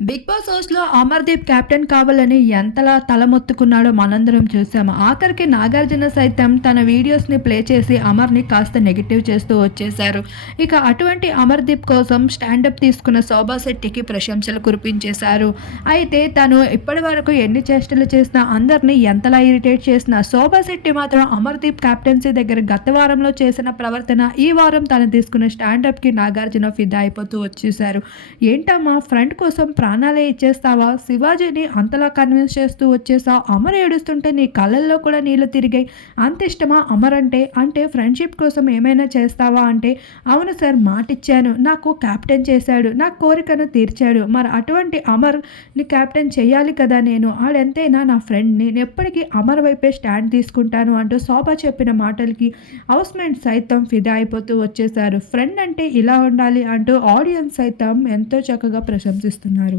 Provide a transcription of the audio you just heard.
Big boss హౌస్‌లో Amardeep captain కావాలని ఎంతలా తలమొత్తుకున్నాడో మనందరం చూసాము. ఆఖరికి నాగార్జున సైతం తన వీడియోస్‌ని ప్లే చేసి అమర్‌ని కాస్త నెగెటివ్ చేస్తూ వచ్చేశారు. ఇక అటువంటి అమర్‌దీప్ కోసం స్టాండప్ తీసుకున్న శోభా శెట్టికి ప్రశంసలు కురిపించేశారు. అయితే తను ఇప్పటివరకు ఎన్ని చేష్టలు చేసినా అందరిని ఎంతలా ఇరిటేట్ చేసినా శోభా శెట్టి మాత్రం అమర్‌దీప్ కెప్టెన్సీ దగ్గర గత వారంలో చేసిన ప్రవర్తన ఈ వారం తను తీసుకున్న స్టాండప్‌కి నాగార్జున ఫిదా అయిపోతూ వచ్చేశారు. ఏంటమ్మా ఫ్రెండ్ కోసం ప్రాణాలే ఇచ్చేస్తావా? శివాజీని అంతలా కన్విన్స్ చేస్తూ వచ్చేసావు. అమర్ ఏడుస్తుంటే నీ కళ్ళల్లో కూడా నీళ్లు తిరిగాయి. అంత ఇష్టమా అమర్ అంటే? అంటే ఫ్రెండ్‌షిప్ కోసం ఏమైనా చేస్తావా అంటే, అవును సార్ మాటిచ్చాను. నాకు కెప్టెన్ చేశాడు. నా కోరికను తీర్చాడు. మరి అటువంటి అమర్‌ని కెప్టెన్ చేయాలి కదా నేను. ఆడెంతైనా నా ఫ్రెండ్. నేనెప్పటికీ అమర్ వైపే స్టాండ్ తీసుకుంటాను అంటూ శోభ చెప్పిన మాటలకి హౌస్‌మేట్స్ సైతం ఫిదా అయిపోతూ వచ్చేశారు. ఫ్రెండ్ అంటే ఇలా ఉండాలి అంటూ ఆడియన్స్ సైతం ఎంతో చక్కగా ప్రశంసిస్తున్నారు.